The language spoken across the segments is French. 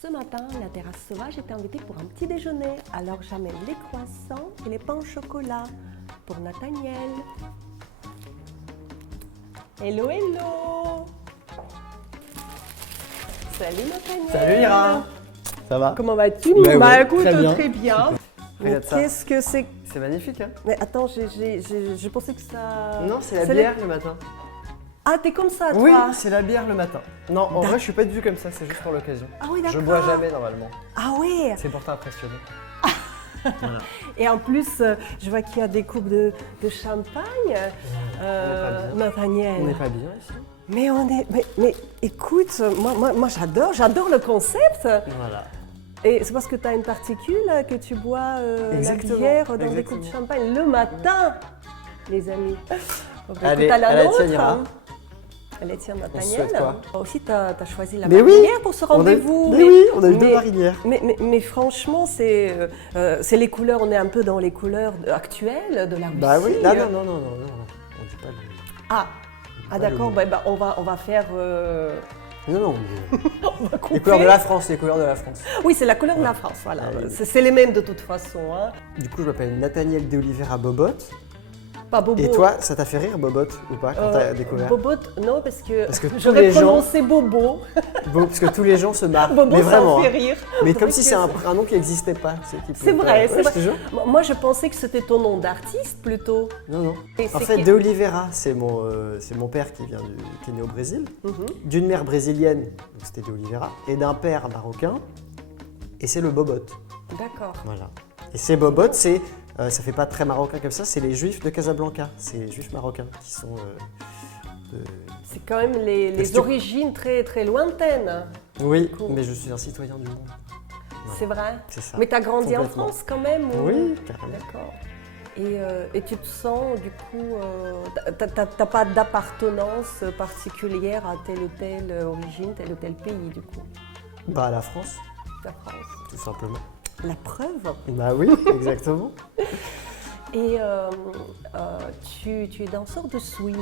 Ce matin, la terrasse sauvage était invitée pour un petit déjeuner. Alors j'amène les croissants et les pains au chocolat pour Nathaniel. Hello, hello! Salut Nathaniel! Salut Ira! Ça va? Comment vas-tu? Écoute, très bien. Mais Regarde ça. qu'est-ce que c'est? C'est magnifique, hein? Mais attends, je pensais que ça... Non, c'est la bière le matin. Ah, t'es comme ça, toi? Oui, c'est la bière le matin. Non, en vrai, je suis pas du tout comme ça, c'est juste pour l'occasion. Ah oui, d'accord. Je bois jamais normalement. Ah oui. C'est pour t'impressionner. Voilà. Et en plus, je vois qu'il y a des coupes de champagne. Nathaniel. On n'est pas bien ici? Mais on est. Mais écoute, moi j'adore le concept. Voilà. Et c'est parce que tu as une particule que tu bois la bière dans des coupes de champagne le matin, les amis. Bon, bah, Allez, écoute, à la à la nôtre, tienne, Ira. hein. À la tienne, Nathaniel. souhaite quoi? Toi aussi, tu as choisi la Mais oui, marinière pour ce rendez-vous. Mais oui, on a eu deux marinières. Mais franchement, c'est les couleurs, on est un peu dans les couleurs actuelles de la Russie. Bah oui, non, on dit pas le... Ah d'accord, bah, on va faire... Non, on va couper. les couleurs de la France, les couleurs de la France. Oui, c'est la couleur de la France, voilà. C'est les mêmes de toute façon. Hein. Du coup, je m'appelle Nathaniel de Oliveira Bobot. Pas Bobo. Et toi, ça t'a fait rire Bobot ou pas quand t'as découvert? Bobot, non, parce que tous j'aurais les gens- prononcé Bobo. Parce que tous les gens se marrent. Bobo, mais ça vraiment. me fait hein. rire. Mais Donc, comme si c'est un nom qui n'existait pas. C'est vrai, Ouais, c'est je te vrai. jure. Moi, je pensais que c'était ton nom d'artiste plutôt. Non. Et En c'est fait, qui- de Oliveira, c'est mon père qui est né au Brésil, d'une mère brésilienne, donc c'était de Oliveira, et d'un père marocain, et c'est le Bobot. D'accord. Voilà. Et ces Bobot, ça fait pas très marocain comme ça, c'est les juifs de Casablanca, c'est les juifs marocains qui sont C'est quand même les origines très, très lointaines. Oui, Cool. mais je suis un citoyen du monde. C'est vrai. C'est ça. Mais tu as grandi en Complètement. France quand même ou... Oui, carrément. D'accord. Et tu te sens, du coup, t'as pas d'appartenance particulière à telle ou telle origine, tel ou tel pays, du coup, Bah la France, la France. tout simplement. La preuve. Bah oui, exactement. Et tu es danseur de swing.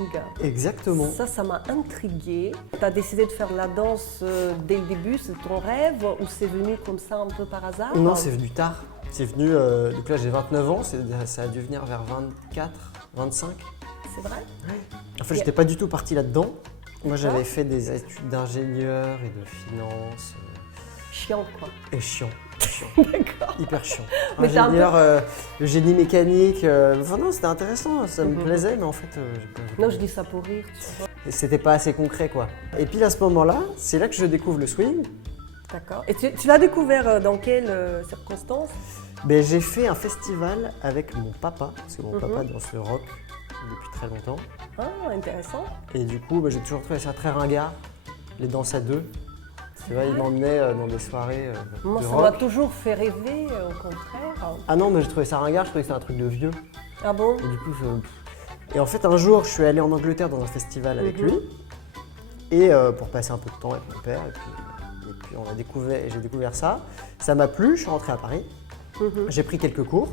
Exactement. Ça m'a intriguée. Tu as décidé de faire de la danse dès le début, c'est ton rêve, ou c'est venu comme ça un peu par hasard? Non, c'est venu tard. C'est venu, donc là j'ai 29 ans, ça a dû venir vers 24, 25. C'est vrai? En fait, j'étais pas du tout parti là-dedans. Moi, j'avais fait des études d'ingénieur et de finance. Chiant, quoi. Et chiant. D'accord. Hyper chiant. Mais t'as un Ingénieur, le génie mécanique. Enfin non, c'était intéressant, ça me plaisait, mais en fait, j'ai pas... Non, je dis ça pour rire, tu vois. Et c'était pas assez concret, quoi. Et puis à ce moment-là, c'est là que je découvre le swing. D'accord. Et tu l'as découvert dans quelles circonstances? Ben, j'ai fait un festival avec mon papa, parce que mon papa danse le rock depuis très longtemps. Ah, intéressant. Et du coup, j'ai toujours trouvé ça très ringard, les danses à deux. Tu vois, il m'emmenait dans des soirées Moi, de ça rock. m'a toujours fait rêver, au contraire. Ah non, mais j'ai trouvé ça ringard, je trouvais que c'était un truc de vieux. Ah bon? Et du coup, et en fait, un jour, je suis allé en Angleterre dans un festival avec lui, et pour passer un peu de temps avec mon père, et puis j'ai découvert ça. Ça m'a plu, je suis rentré à Paris, j'ai pris quelques cours,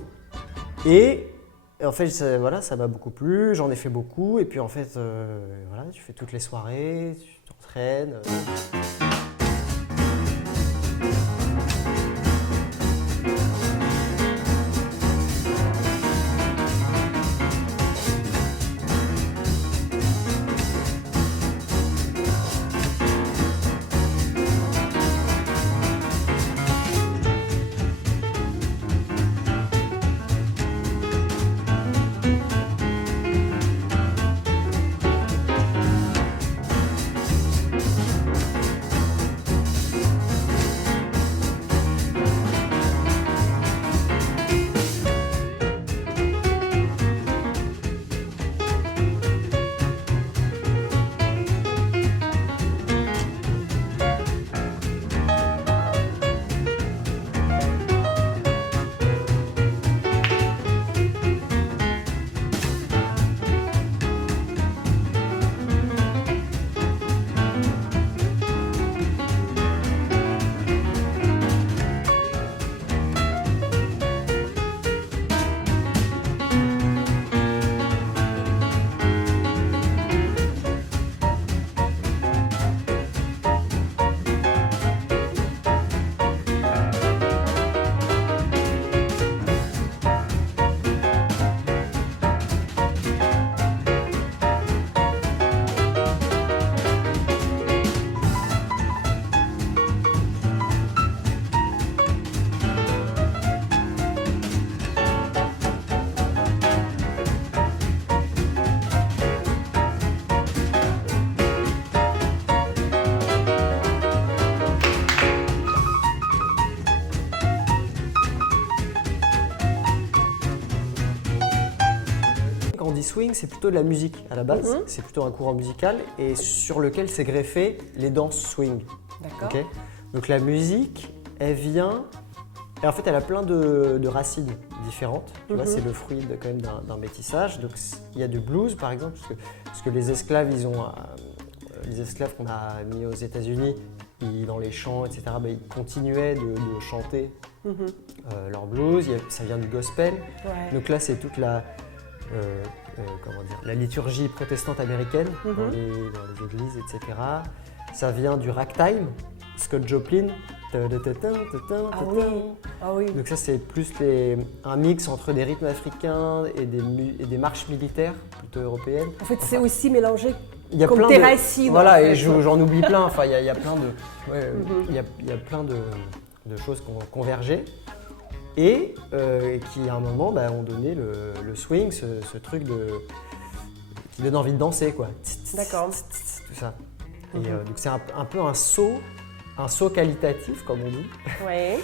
et en fait, ça m'a beaucoup plu, j'en ai fait beaucoup, et puis en fait, voilà, tu fais toutes les soirées, tu t'entraînes. dit swing, c'est plutôt de la musique à la base. Mhm. C'est plutôt un courant musical et sur lequel s'est greffé les danses swing. D'accord. Ok. Donc la musique, elle vient. Et en fait, elle a plein de racines différentes. Tu vois, Mhm. c'est le fruit quand même d'un métissage. Donc il y a du blues par exemple, parce que les esclaves, les esclaves qu'on a mis aux États-Unis, dans les chants, etc., ils continuaient de chanter Mhm. leur blues. Ça vient du gospel. Ouais. Donc là, c'est toute la liturgie protestante américaine dans Mhm. les églises, etc. Ça vient du ragtime, Scott Joplin. Ah oui. Ah oui. Donc ça, c'est plus un mix entre des rythmes africains et des marches militaires plutôt européennes. En fait, c'est aussi mélangé Il y a comme plein tes de racines. Voilà, en fait. et j'en oublie plein. Enfin, il y a plein de, Mhm. il y a plein de choses qui ont convergé et qui, à un moment, ont donné le swing, ce truc qui donne envie de danser, quoi. D'accord. Tout ça. Et Mhm. donc c'est un peu un saut qualitatif, comme on dit. Ouais.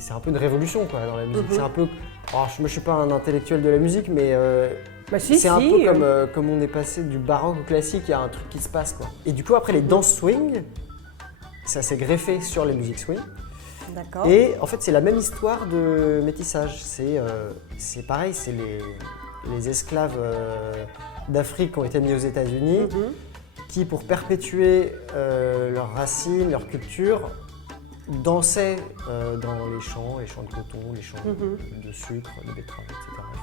C'est un peu une révolution, quoi, dans la musique. Mhm. C'est un peu. Alors, moi, je suis pas un intellectuel de la musique, mais Bah si, c'est un si. peu comme on est passé du baroque au classique, il y a un truc qui se passe, quoi. Et du coup, après les danses swing, ça s'est greffé sur les musiques swing. D'accord. Et en fait, c'est la même histoire de métissage. C'est pareil, c'est les esclaves d'Afrique qui ont été mis aux États-Unis, Mhm. qui, pour perpétuer leurs racines, leur culture, dansaient dans les champs de coton, les champs Mhm. de sucre, de betterave, etc.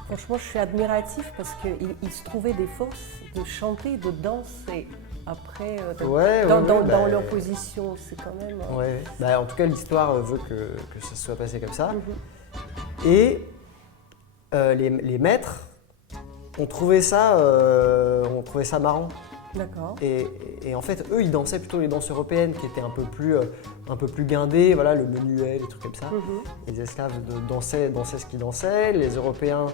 Franchement, je suis admiratif parce qu'il se trouvait des forces de chanter, de danser. Après, dans leur position, c'est quand même. Ouais. En tout cas, l'histoire veut que ça se soit passé comme ça. Mhm. Et les maîtres ont trouvé ça marrant. D'accord. Et en fait, eux, ils dansaient plutôt les danses européennes qui étaient un peu plus guindées, voilà, le menuet, des trucs comme ça. Mhm. Et les esclaves dansaient ce qu'ils dansaient. Les Européens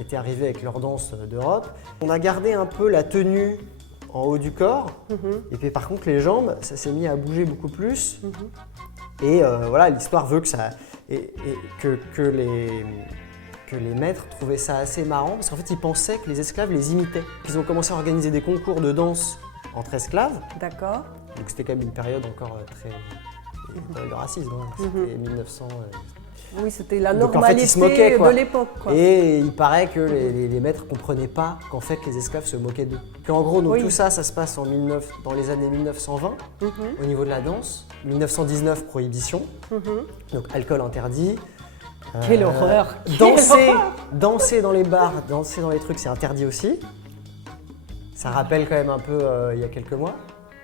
étaient arrivés avec leur danse d'Europe. On a gardé un peu la tenue en haut du corps. Mhm. Et puis par contre, les jambes, ça s'est mis à bouger beaucoup plus. Mhm. Et voilà, l'histoire veut que les maîtres trouvaient ça assez marrant parce qu'en fait, ils pensaient que les esclaves les imitaient. Ils ont commencé à organiser des concours de danse entre esclaves. D'accord. Donc c'était quand même une période encore très de racisme. Hein. C'était 1900. Oui, c'était la Donc, en fait, normalité ils se moquaient, quoi. de l'époque. Quoi. Et il paraît que les maîtres ne comprenaient pas qu'en fait les esclaves se moquaient d'eux. Qu'en gros, donc, Oui. tout ça, ça se passe dans les années 1920 Mhm. au niveau de la danse. 1919, prohibition. Mhm. Donc alcool interdit. Quelle horreur. Danser dans les bars, danser dans les trucs, c'est interdit aussi. Ça rappelle quand même un peu il y a quelques mois.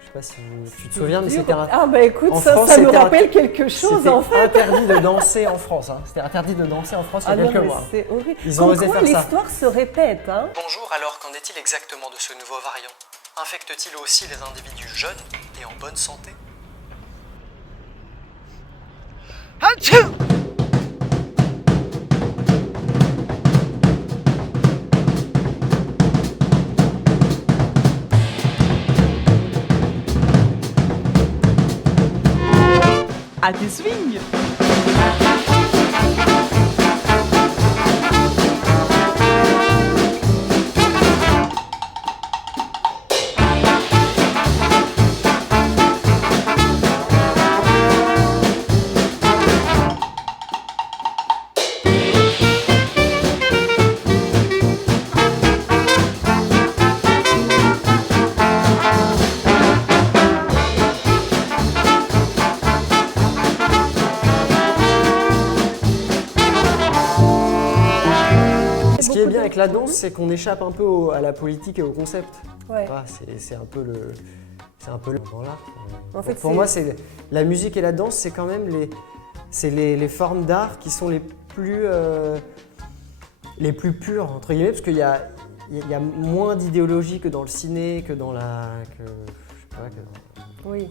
Je sais pas si tu te souviens, mais c'était Ah bah écoute, en ça France, nous c'était rappelle quelque chose c'était en fait. interdit de danser en France. Hein. C'était interdit de danser en France il y a Ah non, quelques mais mois. c'est horrible. Ils ont Comme osé quoi, faire ça. l'histoire se répète. Hein. Bonjour, alors qu'en est-il exactement de ce nouveau variant? Infecte-t-il aussi les individus jeunes et en bonne santé? À tes swings! Ce qui est bien avec la danse, c'est qu'on échappe un peu à la politique et au concept. Ouais. Voilà, c'est un peu le dans l'art. En fait, pour moi, c'est la musique et la danse, c'est quand même les formes d'art qui sont les plus pures entre guillemets, parce qu'il y a moins d'idéologie que dans le ciné, que dans la, Oui.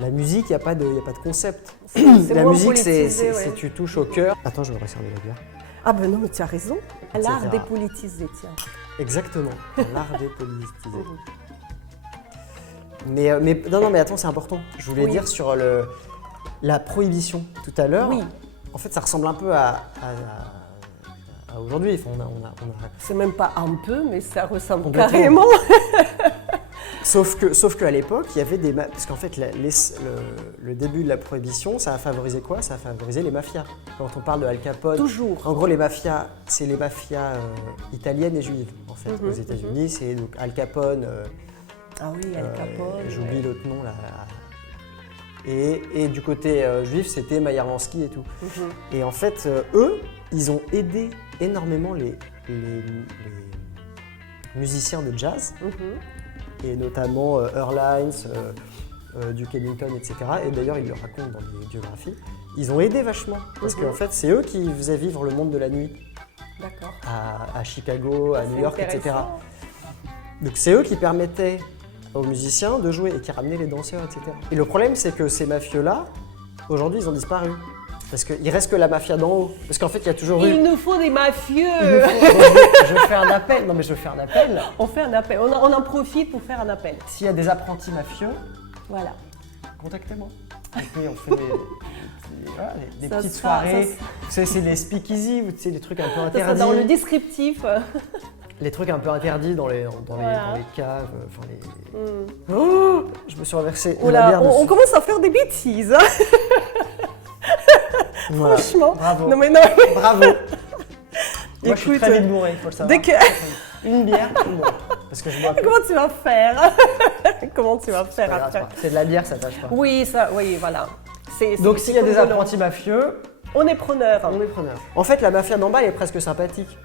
la musique, il n'y a pas de concept. C'est La moins musique, politisé, ouais. c'est tu touches au cœur. Attends, je vais resservir la bière. Ah ben non, mais tu as raison. L'art Etc. dépolitisé, tiens. Exactement, l'art dépolitisé. Mhm. Mais non, mais attends, c'est important. Je voulais Oui. dire sur la prohibition tout à l'heure. Oui. En fait, ça ressemble un peu à aujourd'hui. Enfin, C'est même pas un peu, mais ça ressemble Complètement. carrément. Sauf qu'à l'époque, il y avait parce qu'en fait, le début de la prohibition, ça a favorisé quoi? Ça a favorisé les mafias. Quand on parle de Al Capone, Toujours. en gros, les mafias, c'est les mafias italiennes et juives. En fait, aux États-Unis, c'est donc Al Capone. Ah oui, Al Capone. J'oublie l'autre nom là. Et du côté juif, c'était Meyer Lansky et tout. Et en fait, eux, ils ont aidé énormément les musiciens de jazz, et notamment Earl Hines, Duke Ellington, etc. Et d'ailleurs, ils le racontent dans des biographies. Ils ont aidé vachement, parce qu'en fait, c'est eux qui faisaient vivre le monde de la nuit. D'accord. À Chicago, à New York, etc. Intéressant. Donc c'est eux qui permettaient aux musiciens de jouer et qui ramenaient les danseurs, etc. Et le problème, c'est que ces mafieux-là, aujourd'hui, ils ont disparu. Parce qu'il reste que la mafia d'en haut. Parce qu'en fait, il y a toujours eu... Il nous faut des mafieux. Je fais un appel. Non, mais je fais un appel. On fait un appel. On en profite pour faire un appel. S'il y a des apprentis mafieux, Voilà. contactez-moi. Et puis on fait des Ça petites sera- soirées. ça Vous savez, c'est des speakeasy, ou tu sais, des trucs un peu Ça sera interdits. dans le descriptif. Les trucs un peu interdits dans les Voilà. caves. Enfin, les... Oh, je me suis renversé de la Oula, bière on dessus. commence à faire des bêtises. Hein. Voilà. Franchement. Bravo. Non mais non. Bravo. Moi, je suis Écoute, très vite bourré, il faut le savoir. dès que... Une bière, une boire. Parce que je bois plus. Comment tu vas faire? Comment tu vas C'est faire pas grave, après? c'est de la bière, ça tâche pas. Oui, ça, oui, voilà. Donc c'est s'il y a comme des de l'eau. apprentis mafieux, On est preneur. on est preneur. En fait, la mafia d'en bas, elle est presque sympathique.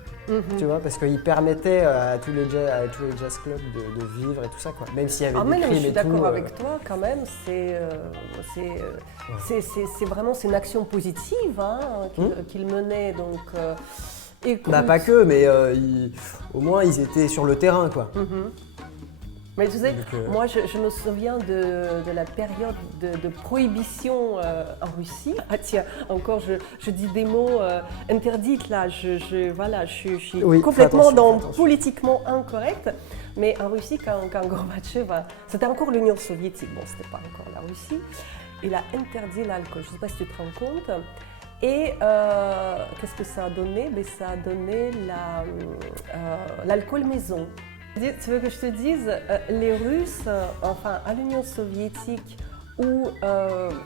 Tu vois, parce qu'ils permettaient à tous les jazz clubs de vivre et tout ça, quoi. Même s'il y avait Ah des mais non, mais crimes je suis et tout. d'accord avec toi quand même. C'est vraiment c'est une action positive hein, qu'il menait donc. Écoute, Bah pas que, mais au moins ils étaient sur le terrain, quoi. Mais tu sais, Donc, moi je me souviens de la période de prohibition en Russie. Ah tiens, encore je dis des mots interdits là, voilà, je suis Oui, complètement fais dans attention. politiquement incorrect. Mais en Russie, quand Gorbatchev, c'était encore l'Union soviétique, bon c'était pas encore la Russie, il a interdit l'alcool, je ne sais pas si tu te rends compte. Et qu'est-ce que ça a donné? Ben, ça a donné l'alcool maison. Tu veux que je te dise, les Russes, enfin à l'Union soviétique, où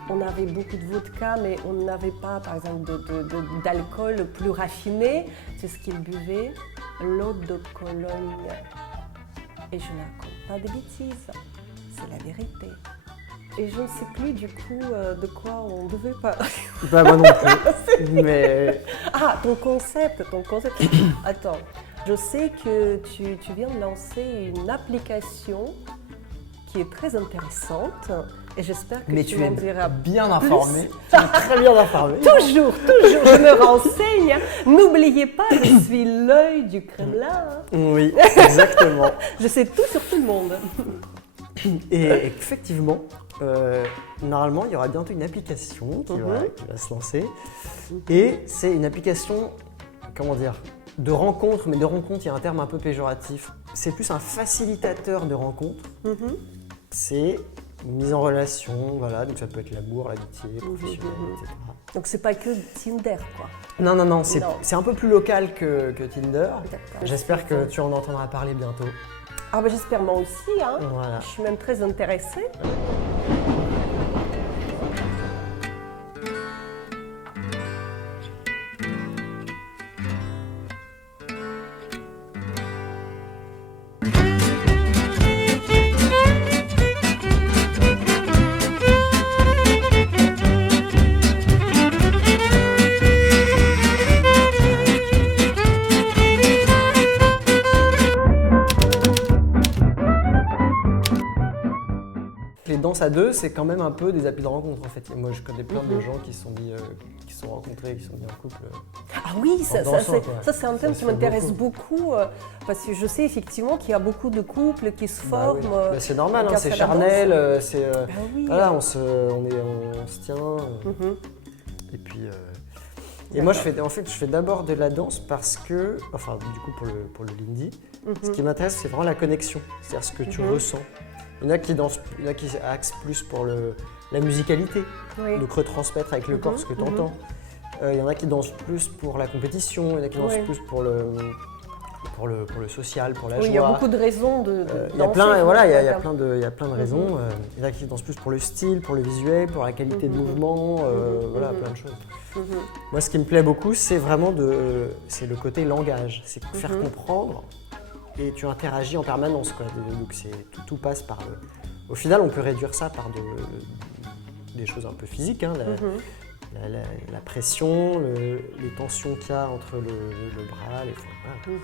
on avait beaucoup de vodka, mais on n'avait pas, par exemple, d'alcool plus raffiné, c'est ce qu'ils buvaient, l'eau de Cologne. Et je ne raconte pas de bêtises, c'est la vérité. Et je ne sais plus du coup de quoi on devait parler. Bah moi non plus. Mais Ah, ton concept. Attends, je sais que tu viens de lancer une application qui est très intéressante et j'espère que tu m'en diras bien plus. informé. Tu es très bien informé. Toujours, je me renseigne. N'oubliez pas, je suis l'œil du Kremlin. Hein. Oui, exactement. Je sais tout sur tout le monde. Et effectivement, normalement, il y aura bientôt une application qui va se lancer. Et c'est une application, comment dire, de rencontre, mais de rencontre, il y a un terme un peu péjoratif. C'est plus un facilitateur de rencontre. C'est une mise en relation, voilà, donc ça peut être l'amour, l'amitié, professionnelle, etc. Donc c'est pas que Tinder, quoi. Non, Non. c'est un peu plus local que Tinder. D'accord. J'espère que tu en entendras parler bientôt. Ah ben j'espère moi aussi, hein. Voilà. Je suis même très intéressée. Les danses à deux, c'est quand même un peu des applis de rencontre en fait. Et moi, je connais plein de gens qui se sont rencontrés, qui se sont mis en couple. Ah oui, ça dansant, quoi. c'est un thème Ça qui se fait m'intéresse beaucoup parce que je sais effectivement qu'il y a beaucoup de couples qui se Bah oui. forment. Bah, c'est normal, hein, grâce c'est à la charnel, danse. c'est oui. voilà, on se tient. Et puis et moi, je fais d'abord de la danse parce que, enfin, du coup pour le Lindy, ce qui m'intéresse, c'est vraiment la connexion, c'est-à-dire ce que tu ressens. Il y en a qui dansent, il y en a qui axent plus pour la musicalité, Oui. donc retransmettre avec le corps ce que tu entends. Il y en a qui dansent plus pour la compétition, il y en a qui dansent Oui. plus pour le social, pour la Oui, joie. il y a beaucoup de raisons de Il y a danser, plein, voilà, il y a chacun. plein de raisons. Il y en a qui dansent plus pour le style, pour le visuel, pour la qualité de mouvement, voilà, plein de choses. Moi, ce qui me plaît beaucoup, c'est vraiment c'est le côté langage, c'est faire comprendre et tu interagis en permanence, quoi. Donc tout passe par le. Au final, on peut réduire ça par des choses un peu physiques, hein, la pression, les tensions qu'il y a entre le bras, voilà.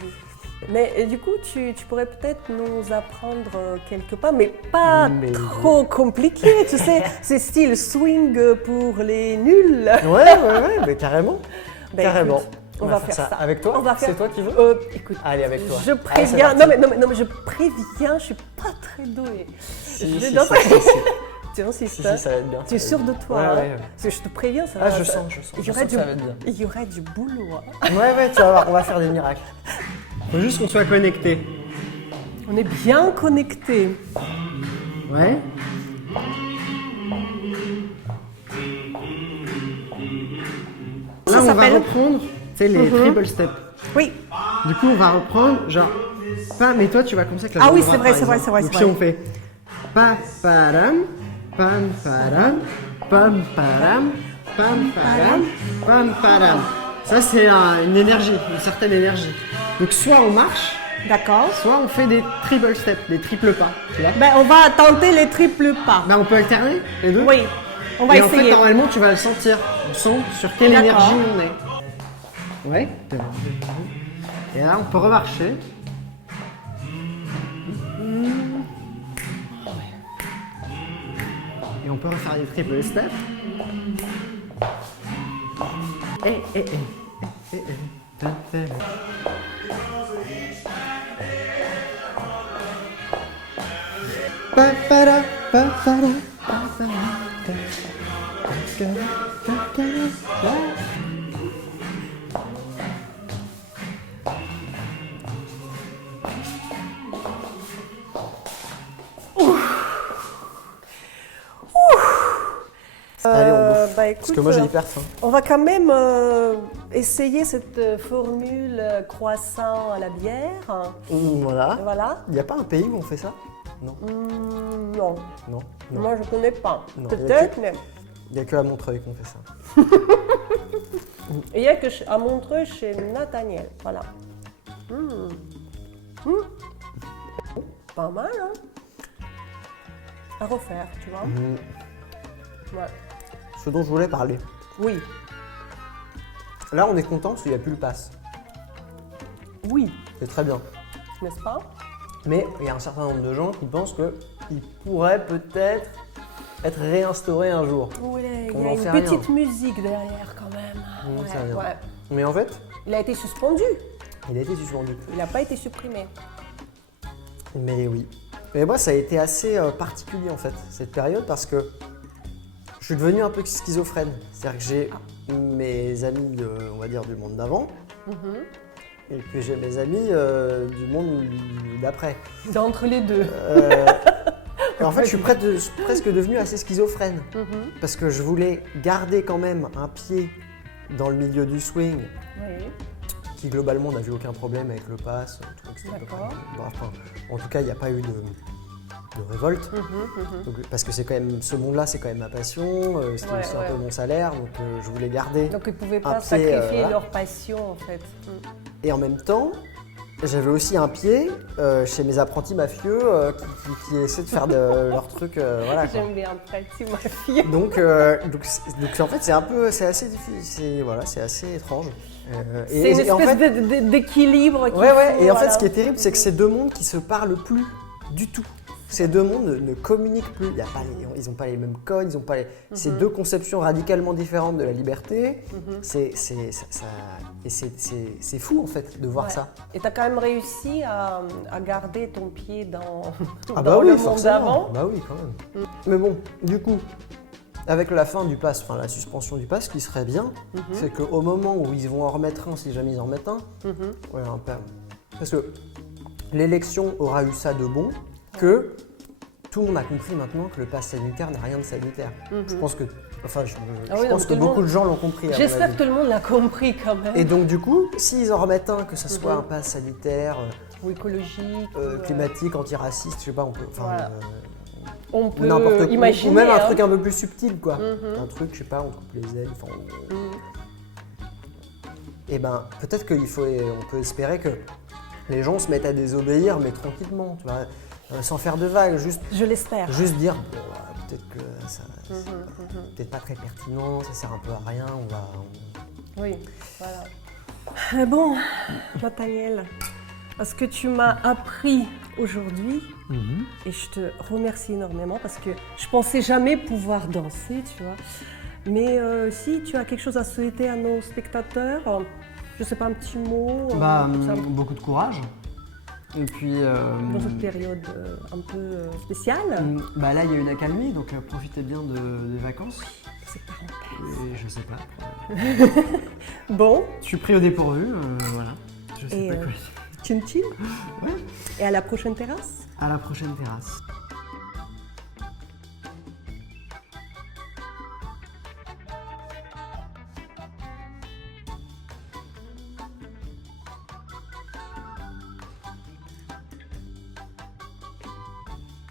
Mais du coup, tu pourrais peut-être nous apprendre quelques pas, mais pas trop compliqué, tu sais, c'est style swing pour les nuls. Ouais, mais carrément. Ben, Carrément. écoute, on va faire ça. Avec toi? On va faire- C'est toi qui veux? Écoute, Allez, avec toi. je Allez, c'est préviens, parti. non mais je préviens, je suis pas très douée. Si, Je si, danse- si, si. Tu insistes, Si, hein? ça va être bien. Tu es ça sûr va de être toi, bien. hein? Ouais. Parce que je te préviens, ça Ah, va. je ça- sens. Il y Je aurait sens du, que ça va être bien. il y aurait du boulot. Hein. Ouais, tu vas voir, on va faire des miracles. Faut juste qu'on soit connectés. On est bien connectés. Ouais. Ça Là, on va s'appelle reprendre, tu sais, les triple steps. Oui. Du coup, on va reprendre, genre, pas, mais toi, tu vas commencer avec la Ah jambe oui, droite, c'est vrai, par c'est vrai, exemple. c'est vrai, Donc, c'est si vrai. on fait pa param, pam param, pam param, pam param, pam param. Ça, c'est une énergie, une certaine énergie. Donc, soit on marche, D'accord. soit on fait des triple steps, des triples pas. Tu vois? Ben, on va tenter les triples pas. Là, on peut alterner les deux. Oui. On va Et en fait, essayer. normalement, tu vas le sentir. On sent sur quelle D'accord. énergie on est. Ouais. Et là, on peut remarcher. Et on peut refaire des triple steps. Et. Pa, para, pa, para, pa, para, ta, ta, ta, ta, ta. Allez, on bouffe. Bah, écoute, Parce que moi j'ai hyper faim. on va quand même essayer cette formule croissant à la bière. Voilà. Voilà. Il n'y a pas un pays où on fait ça? Non. Non, Non. Non. moi je connais pas. Non, il y a Peut-être, mais Il n'y a que à Montreuil qu'on fait ça. il y a que à Montreux chez Nathaniel. Voilà. Pas mal, hein? À refaire, tu vois. Ouais. Ce dont je voulais parler. Oui. Là, on est content parce qu'il n'y a plus le pass. Oui. C'est très bien. N'est-ce pas? Mais il y a un certain nombre de gens qui pensent qu'il pourrait peut-être être réinstauré un jour. Oui, il On y a n'en une sait rien. petite musique derrière quand même. On n'en sait Ouais, rien. ouais. Mais en fait, Il a été suspendu. il a été suspendu. Il n'a pas été supprimé. Mais oui. Mais moi, ça a été assez particulier en fait, cette période, parce que je suis devenu un peu schizophrène. C'est-à-dire que j'ai mes amis, on va dire, du monde d'avant, et puis j'ai mes amis du monde d'après. D'entre les deux. Et en fait, je suis presque devenu assez schizophrène, parce que je voulais garder quand même un pied dans le milieu du swing, Oui. qui globalement n'a vu aucun problème avec le pass, le truc, c'était à peu près- D'accord. bon, enfin, en tout cas, il n'y a pas eu de révolte. Donc, parce que c'est quand même ce monde-là, c'est quand même ma passion, c'était Ouais, aussi un ouais. peu mon salaire, donc je voulais garder. Donc ils ne pouvaient Un pas pied, sacrifier voilà. leur passion en fait. Et en même temps, j'avais aussi un pied chez mes apprentis mafieux qui essaient de faire leur truc, voilà. Quoi. J'aime bien pratique ma fille. Donc en fait, c'est assez difficile, c'est assez étrange. C'est une et en espèce fait, d'équilibre qu'il ouais, faut, et en fait, voilà. ce qui est terrible, c'est que ces deux mondes qui se parlent plus du tout. Ces deux mondes ne communiquent plus. Ils n'ont pas les mêmes codes, ils ont pas les. C'est deux conceptions radicalement différentes de la liberté. C'est fou en fait de voir Ouais. ça. Et tu as quand même réussi à garder ton pied dans, Ah dans bah le oui, monde forcément. d'avant. Bah oui, quand même. Mais bon, du coup, avec la fin du pass, enfin la suspension du pass, ce qui serait bien, c'est qu'au moment où ils vont en remettre un, si jamais ils en remettent un, ouais, parce que l'élection aura eu ça de bon, que tout le monde a compris maintenant que le pass sanitaire n'a rien de sanitaire. Je pense que Enfin, je Ah oui, non, pense mais que tout le beaucoup monde- de gens l'ont compris. à mon J'espère avis. que tout le monde l'a compris quand même. Et donc du coup, s'ils en remettent un, que ce soit Mhm. un pass sanitaire, Ou écologique. ou, climatique, antiraciste, je sais pas, on peut, enfin, Voilà. On ou peut n'importe quoi, imaginer. ou même un hein. truc un peu plus subtil, quoi. Mhm. Un truc, je sais pas, on coupe les ailes, enfin, Mhm. et ben peut-être on peut espérer que les gens se mettent à désobéir, mais tranquillement, tu vois, sans faire de vagues, Je l'espère. juste dire, bon, peut-être que ça, Mhm, c'est mhm. peut-être pas très pertinent, ça sert un peu à rien, Oui, voilà. Bon, Nathaniel, ce que tu m'as appris aujourd'hui, et je te remercie énormément parce que je pensais jamais pouvoir danser, tu vois. Mais si tu as quelque chose à souhaiter à nos spectateurs, je sais pas, un petit mot comme ça, beaucoup de courage. Et puis, dans cette période un peu spéciale. là, il y a une accalmie, donc profitez bien des vacances. C'est parenthèse. Et je sais pas. Bon, Je suis pris au dépourvu, voilà. Je sais Et, pas quoi. chin chin. Ouais. Et à la prochaine terrasse. À la prochaine terrasse.